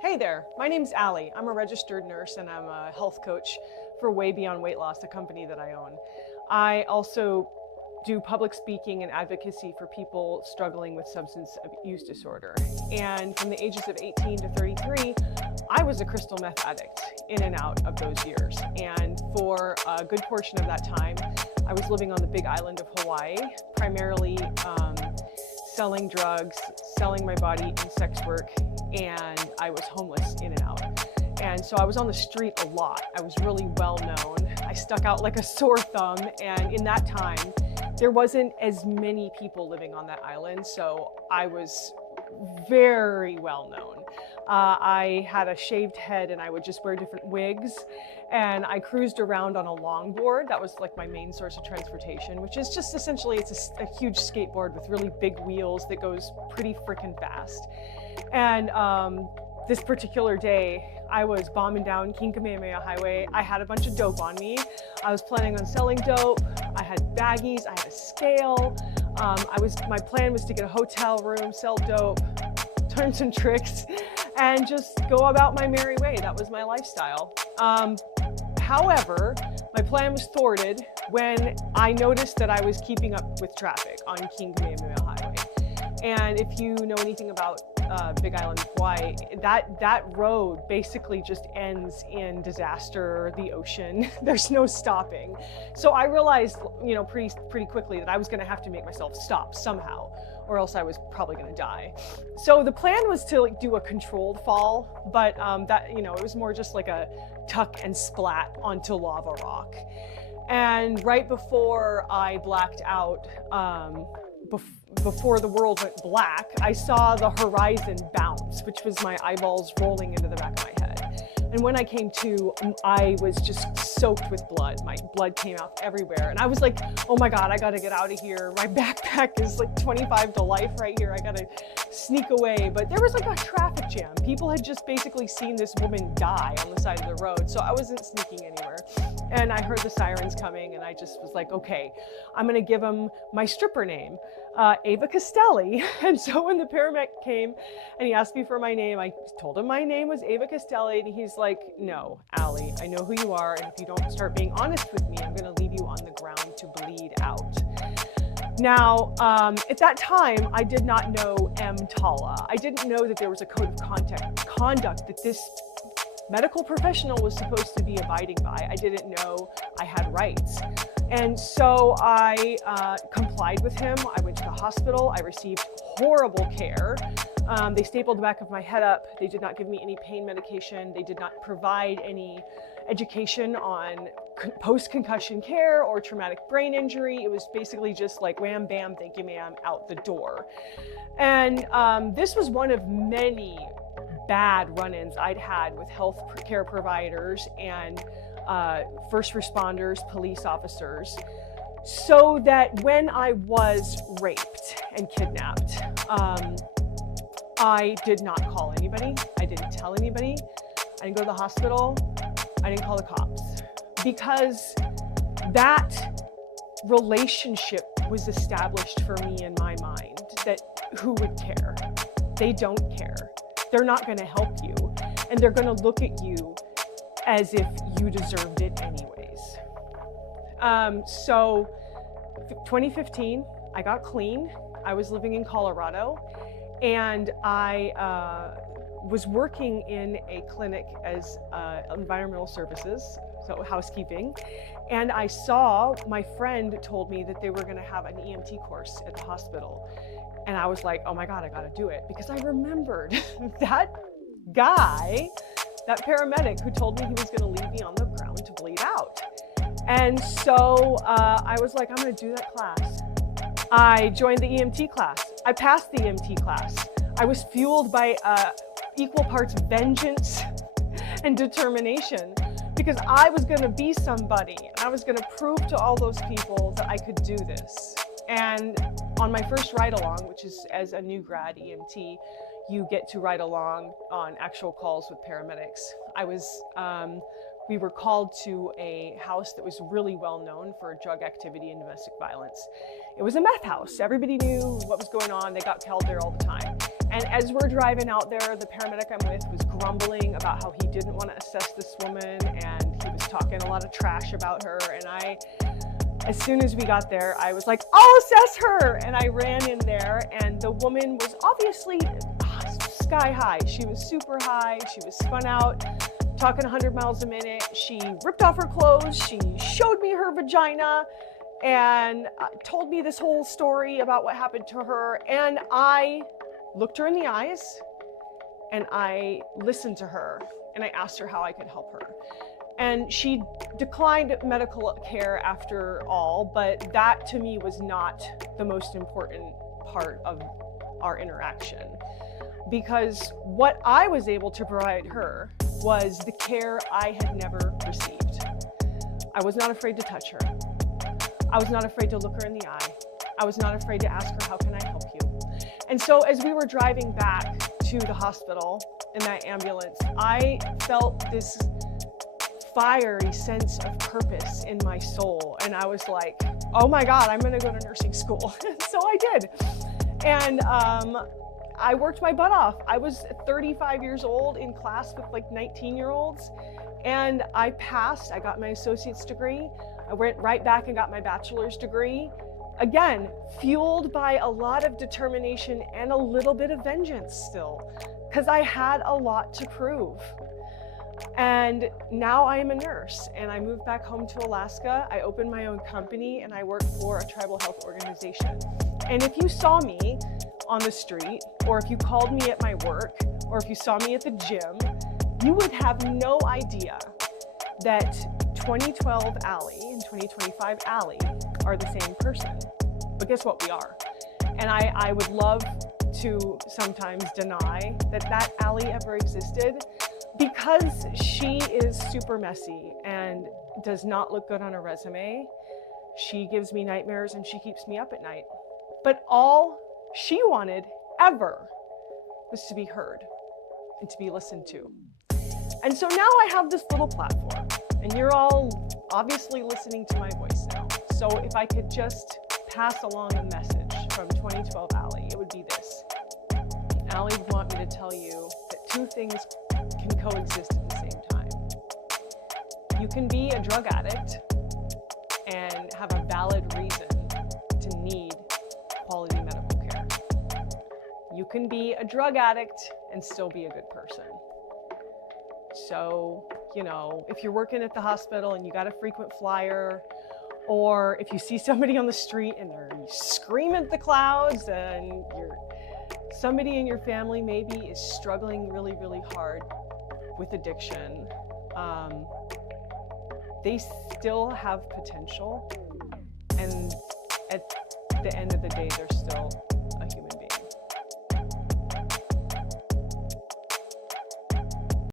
Hey there, my name's Allie. I'm a registered nurse and I'm a health coach for Way Beyond Weight Loss, a company that I own. I also do public speaking and advocacy for people struggling with substance use disorder. And from the ages of 18 to 33, I was a crystal meth addict in and out of those years. And for a good portion of that time, I was living on the big island of Hawaii, primarily selling drugs, selling my body in sex work, and I was homeless in and out. And so I was on the street a lot. I was really well known. I stuck out like a sore thumb, and in that time, there wasn't as many people living on that island, so I was very well known. I had a shaved head and I would just wear different wigs, and I cruised around on a longboard. That was like my main source of transportation, which is just essentially, it's a huge skateboard with really big wheels that goes pretty freaking fast. And this particular day, I was bombing down King Kamehameha Highway. I had a bunch of dope on me. I was planning on selling dope. I had baggies, I had a scale. My plan was to get a hotel room, sell dope, turn some tricks, and just go about my merry way. That was my lifestyle. However, my plan was thwarted when I noticed that I was keeping up with traffic on King Kamehameha Highway. And if you know anything about Big Island, Hawaii, that road basically just ends in disaster, the ocean. There's no stopping. So I realized, pretty quickly that I was going to have to make myself stop somehow, or else I was probably going to die. So the plan was to do a controlled fall, but it was more just like a tuck and splat onto lava rock. And right before I blacked out, before the world went black, I saw the horizon bounce, which was my eyeballs rolling into the back of my head. And when I came to, I was just soaked with blood. My blood came out everywhere. And I was like, oh my God, I gotta get out of here. My backpack is like 25 to life right here. I gotta sneak away. But there was like a traffic jam. People had just basically seen this woman die on the side of the road. So I wasn't sneaking anywhere. And I heard the sirens coming and I just was like, okay, I'm gonna give them my stripper name, Ava Castelli. And so when the paramedic came and he asked me for my name, I told him my name was Ava Castelli, and he's like, no, Allie, I know who you are, and if you don't start being honest with me, I'm gonna leave you on the ground to bleed out. Now, at that time, I did not know EMTALA. I didn't know that there was a code of conduct that this medical professional was supposed to be abiding by. I didn't know I had rights. And so I complied with him. I went to the hospital. I received horrible care. They stapled the back of my head up. They did not give me any pain medication. They did not provide any education on post-concussion care or traumatic brain injury. It was basically just like wham, bam, thank you, ma'am, out the door. And this was one of many bad run-ins I'd had with health care providers and first responders, police officers, so that when I was raped and kidnapped, I did not call anybody. I didn't tell anybody. I didn't go to the hospital. I didn't call the cops, because that relationship was established for me in my mind that who would care? They don't care. They're not going to help you, and they're going to look at you as if you deserved it anyways. So 2015, I got clean. I was living in Colorado, and I was working in a clinic as environmental services, so housekeeping. And I saw, my friend told me that they were going to have an EMT course at the hospital. And I was like, oh my God, I gotta do it, because I remembered that guy, that paramedic who told me he was gonna leave me on the ground to bleed out. And so I was like, I'm gonna do that class. I joined the EMT class. I passed the EMT class. I was fueled by equal parts vengeance and determination, because I was gonna be somebody, and I was gonna prove to all those people that I could do this. And on my first ride-along, which is as a new grad EMT, you get to ride along on actual calls with paramedics. We were called to a house that was really well known for drug activity and domestic violence. It was a meth house. Everybody knew what was going on. They got called there all the time. And as we're driving out there, the paramedic I'm with was grumbling about how he didn't want to assess this woman, and he was talking a lot of trash about her. And as soon as we got there, I was like, I'll assess her. And I ran in there, and the woman was obviously sky high. She was super high. She was spun out, talking 100 miles a minute. She ripped off her clothes. She showed me her vagina and told me this whole story about what happened to her. And I looked her in the eyes, and I listened to her, and I asked her how I could help her. And she declined medical care after all, but that to me was not the most important part of our interaction, because what I was able to provide her was the care I had never received. I was not afraid to touch her. I was not afraid to look her in the eye. I was not afraid to ask her, how can I help you? And so as we were driving back to the hospital in that ambulance, I felt this fiery sense of purpose in my soul. And I was like, oh my God, I'm gonna go to nursing school. So I did. And I worked my butt off. I was 35 years old in class with like 19-year-olds. And I passed, I got my associate's degree. I went right back and got my bachelor's degree. Again, fueled by a lot of determination and a little bit of vengeance still, because I had a lot to prove. And now I am a nurse, and I moved back home to Alaska. I opened my own company, and I work for a tribal health organization. And if you saw me on the street, or if you called me at my work, or if you saw me at the gym, you would have no idea that 2012 Allie and 2025 Allie are the same person. But guess what? We are. And I would love to sometimes deny that Allie ever existed, because she is super messy and does not look good on a resume. She gives me nightmares and she keeps me up at night. But all she wanted ever was to be heard and to be listened to. And so now I have this little platform, and you're all obviously listening to my voice now. So if I could just pass along a message from 2012 Allie, it would be this. Allie would want me to tell you that two things can coexist at the same time. You can be a drug addict and have a valid reason to need quality medical care. You can be a drug addict and still be a good person. So, you know, if you're working at the hospital and you got a frequent flyer, or if you see somebody on the street and they're screaming at the clouds, and somebody in your family maybe is struggling really, really hard with addiction, they still have potential, and at the end of the day, they're still